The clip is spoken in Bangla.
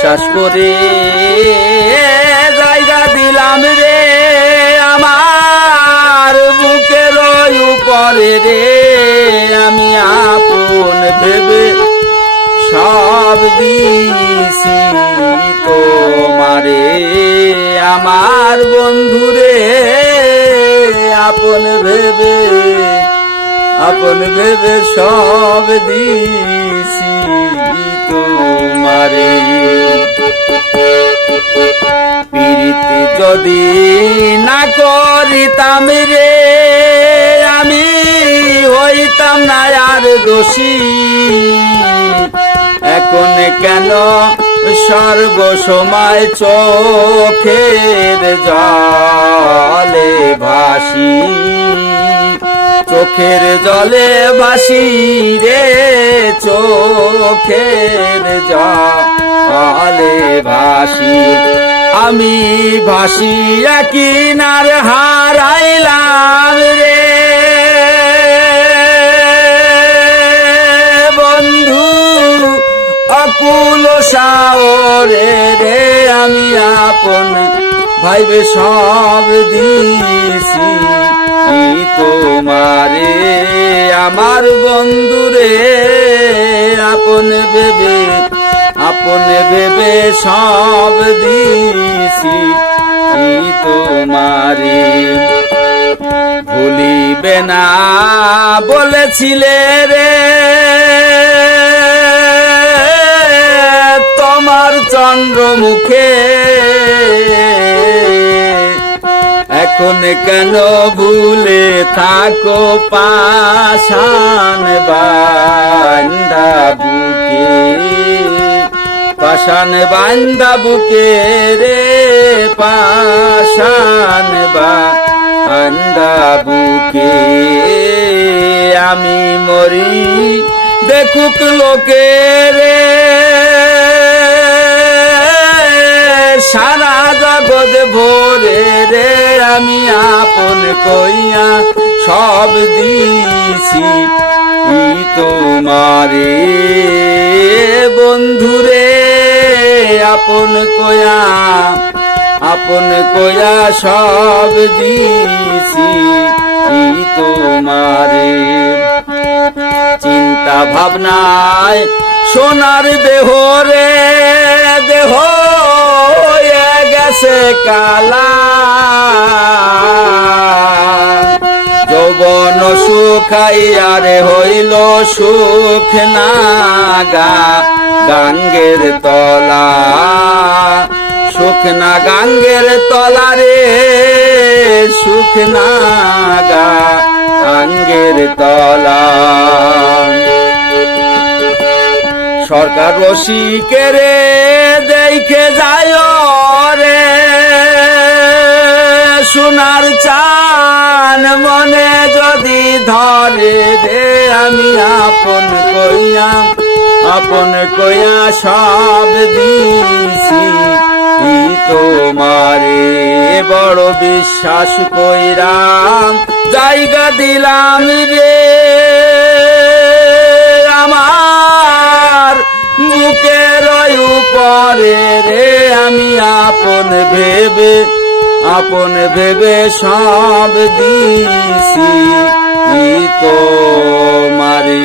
বিশ্বাস করে জায়গা দিলাম রে আমার বুকের উপরে রে, আমি আপন ভেবে সব দিছি তোমারে আমার বন্ধুরে, আপন ভেবে সব দিছি তোমারে। প্রীতি যদি না করিতাম রে আমি হইতাম না আর দোষী, এখন কেন সর্বসময় চোখের জলে ভাসি, চোখের জলে ভাসি রে, চোখের জলে ভাসি, আমি ভাসিয়া কিনার হারাইলাম রে বন্ধু অকুল সাওরে রে, আমি আপন ভাইবে সব দিছি তোমারে আমার বন্ধুরে, আপন ভেবে সব দিছি তোমারে। ভুলিবে না বলেছিলে রে তোমার চন্দ্রমুখে, এখন কেন ভুলে থাকো পাষাণ বান্ধা বুকে, পাষাণ বান্ধা বুকে রে, পাষাণ বান্ধা বুকে, আমি মরি দেখুক লোকে রে সারা জগৎ ভরে রে, আমি আপন কইয়া সব দিছি তোমারে বন্ধুরে, আপন কইয়া সব দিছি তোমারে। চিন্তা ভাবনায় সোনার দেহ রে, দেহ গেছে কালা, যৌবন সুখাইয়া রে হইল সুখ না গাঙ্গের তলা, সুখ না গাঙ্গের তলা রে, সুখ না গাঙ্গের তলা। সরকার রসিকে রে দেখে যায় রে সোনার চান মনে যদি ধরে রে, আমি আপন কইয়া সব দিছি তোমারে, বড় বিশ্বাস কইরাম জায়গা দিলাম রে আমার বুকের উপরে রে, আমি আপন ভেবে সব দিছি তোমারে।